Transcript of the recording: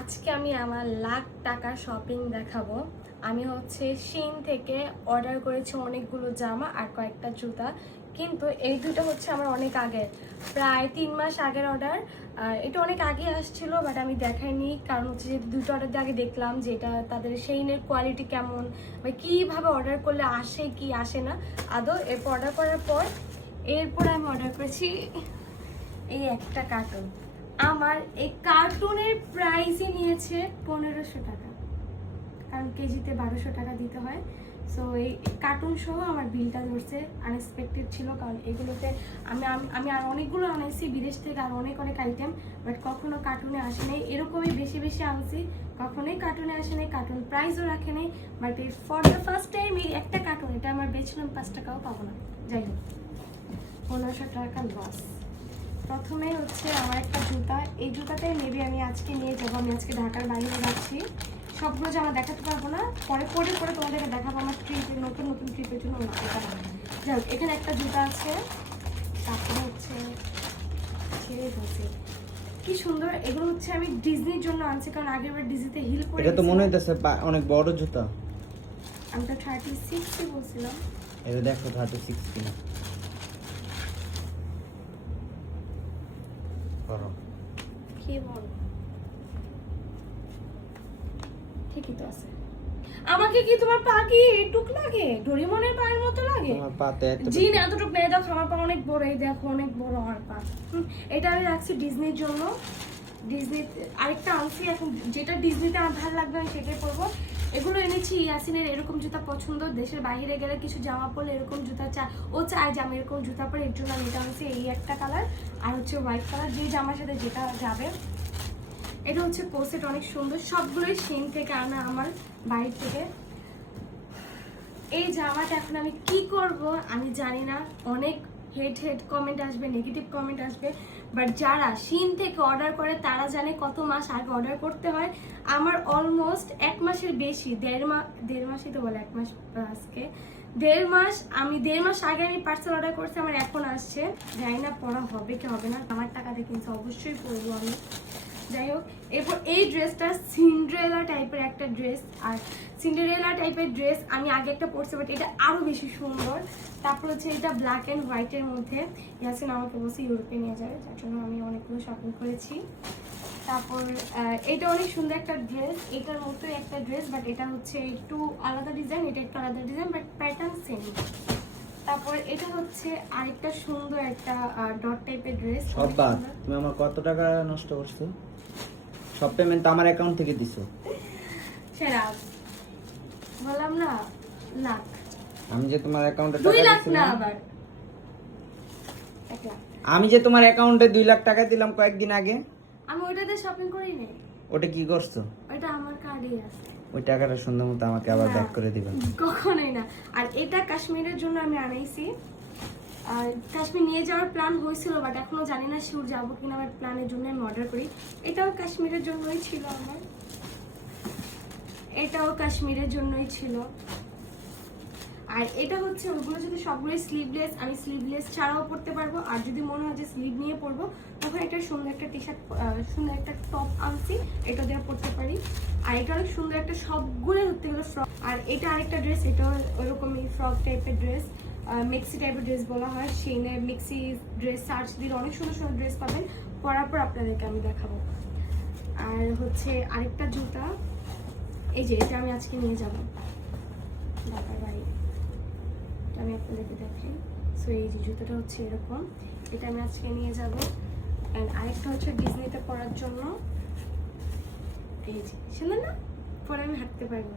আজকে আমি আমার লাখ টাকার শপিং দেখাবো। আমি হচ্ছে শিন থেকে অর্ডার করেছি অনেকগুলো জামা আর কয়েকটা জুতা, কিন্তু এই দুটো হচ্ছে আমার অনেক আগের, প্রায় 3 মাস আগের অর্ডার। এটা অনেক আগে আসছিল, বাট আমি দেখাইনি, কারণ হচ্ছে যে দুটো অর্ডার দিয়ে আগে দেখলাম যে এটা তাদের সেইনের কোয়ালিটি কেমন বা কীভাবে অর্ডার করলে আসে কি আসে না আদৌ। এরপর অর্ডার করার পর আমি অর্ডার করেছি এই একটা কার্টুন। আমার এই কার্টুনের প্রাইসই নিয়েছে 1500 টাকা, কারণ কেজিতে 1200 টাকা দিতে হয়। সো এই কার্টুন সহ আমার বিলটা ধরছে, আনএক্সপেক্টেড ছিল, কারণ এগুলোতে আমি আর অনেকগুলো আনাইছি বিদেশ থেকে, আর অনেক আইটেম, বাট কখনো কার্টুনে আসে নাই। এরকমই বেশি বেশি আনছি, কখনোই কার্টুনে আসে নাই, কার্টুন প্রাইসও রাখে নাই। বাট এই ফর দ্য ফার্স্ট টাইম এই একটা কার্টুন, এটা আমার বেচলাম 5 টাকাও পাবো না। যাই হোক, 1500 টাকা লস। প্রথমে হচ্ছে আমার একটা জুতা, এই জুতাটাই মেবি আমি আজকে নিয়ে যাবো। আমি আজকে ঢাকার বাইরে যাচ্ছি, সবগুলো জামা দেখাতে পারবো না, পরে তোমাদেরকে দেখাবো আমার ট্রিপে, নতুন নতুন ট্রিপের জন্য। যাই হোক, এখানে একটা জুতা আছে, তারপরে হচ্ছে ছেড়ে ধরছে কি সুন্দর। এগুলো হচ্ছে আমি ডিজনির জন্য আনছি, কারণ আগের বার ডিজনিতে হিল পরে এটা তো মনে হইতেছে অনেক বড় জুতা। আমি তো 36 বলছিলাম। এটা দেখো 36 কিনা। কি বল, ঠিকই তো আছে। আমাকে কি তোমার পা কি এটুক লাগে? ডোরিমনের পায়ের মতো লাগে? তোমার পাতে এত জিন এতটুক নেই, দেখো আমার পা অনেক বড়, এই দেখো অনেক বড় আমার পা। এটা আমি রাখছি ডিজনির জন্য। ডিজনি আরেকটা আনছি, এখন যেটা ডিজনিতে আমার ভালো লাগবে আমি সেটাই পরবো। এগুলো এনেছি, ইয়াসিনের এরকম জুতা পছন্দ, দেশের বাইরে গেলে কিছু জামা পরলে এরকম জুতা ও চায় যে আমি এরকম জুতা পরে, এর জন্য আমি এটা আনছি। এই একটা কালার আর হচ্ছে হোয়াইট কালার, যে জামার সাথে যেটা যাবে। এটা হচ্ছে কোসেট, অনেক সুন্দর, সবগুলোই শিন থেকে আনা আমার বাড়ি থেকে। এই জামাটা এখন আমি কি করব আমি জানি না, অনেক হেড কমেন্ট আসবে, নেগেটিভ কমেন্ট আসবে, বাট যারা শিন থেকে অর্ডার করে তারা জানে কত মাস আগে অর্ডার করতে হয়। আমার অলমোস্ট 1 মাসের বেশি, দেড় মাসই তো বলে, 1 মাস আজকে 1.5 মাস, আমি 1.5 মাস আগে আমি পার্সেল অর্ডার করছি, আমার এখন আসছে। জানি না পড়া হবে কি হবে না, আমার টাকা দিয়ে কিনছি, অবশ্যই পরবো আমি। যাই হোক, এরপর এই ড্রেসটা সিন্ড্রেলা টাইপের একটা ড্রেস, আর সিন্ড্রেলা টাইপের ড্রেস আমি আগে একটা পরছি, বাট এটা আরো বেশি সুন্দর। তারপর হচ্ছে এটা ব্ল্যাক অ্যান্ড হোয়াইটের মধ্যে, ইয়াসিন আমাকে বলছে ইউরোপে নিয়ে যাবে, যার জন্য আমি অনেকগুলো শপিং করেছি। তারপর এটা অনেক সুন্দর একটা ড্রেস, এটার মতোই একটা ড্রেস, বাট এটা হচ্ছে একটু আলাদা ডিজাইন, এটা একটু আলাদা ডিজাইন, বাট প্যাটার্ন সেম। তারপর এটা হচ্ছে আরেকটা সুন্দর একটা ডট টাইপের ড্রেস। সব বাদ, তুমি আমার কত টাকা নষ্ট করছো? সব পেমেন্ট তো আমার অ্যাকাউন্ট থেকে দিছো। সেরা বললাম না, লাখ। আমি যে তোমার অ্যাকাউন্টে 2 টাকা লাখ না, দিছিলাম, আবার 1 লাখ। আমি যে তোমার অ্যাকাউন্টে 2 লাখ টাকা দিলাম কয়েকদিন আগে, আমি ওইটাতে শপিং করি নাই, ওটা কি করছো? ওইটা আমার কার্ডেই আছে। ওই টাকাটা সুন্দর মতো আমাকে আবার ব্যাক করে দিবা। কখনোই না। আর এটা কাশ্মীরের জন্য আমি আনাইছি, আর কাশ্মীর নিয়ে যাওয়ার প্ল্যান হয়েছিল, বাট এখনো জানি না শিওর যাবো কিনা, আমার প্ল্যানের জন্য আমি অর্ডার করি। এটাও কাশ্মীরের জন্যই ছিল আমার, এটাও কাশ্মীরের জন্যই ছিল। আর এটা হচ্ছে ওগুলো যদি সবগুলোই স্লিভলেস, আমি স্লিভলেস ছাড়াও পরতে পারবো, আর যদি মনে হয় যে স্লিভ নিয়ে পরবো তখন একটা সুন্দর একটা টি শার্ট, সুন্দর একটা টপ আনছি, এটা দিয়ে পরতে পারি। আর এটা অনেক সুন্দর একটা, সবগুলো ধরতে গেলে ফ্রক। আর এটা আরেকটা ড্রেস, এটাও ওরকমই ফ্রক টাইপের ড্রেস, মিক্সি টাইপের ড্রেস বলা হয়। সেইনে মিক্সি ড্রেস সার্চ দিলে অনেক সুন্দর সুন্দর ড্রেস পাবেন, পরার পর আপনাদেরকে আমি দেখাবো। আর হচ্ছে আরেকটা জুতা, এই যে এটা আমি আজকে নিয়ে যাবো ঢাকার বাড়ি, আমি আপনাদেরকে দেখাই। সো এই যে জুতোটা হচ্ছে এরকম, এটা আমি আজকে নিয়ে যাব। অ্যান্ড আরেকটা হচ্ছে ডিজনিতে পরার জন্য, এই যে শুনলেন না, পরে আমি হাঁটতে পারবো।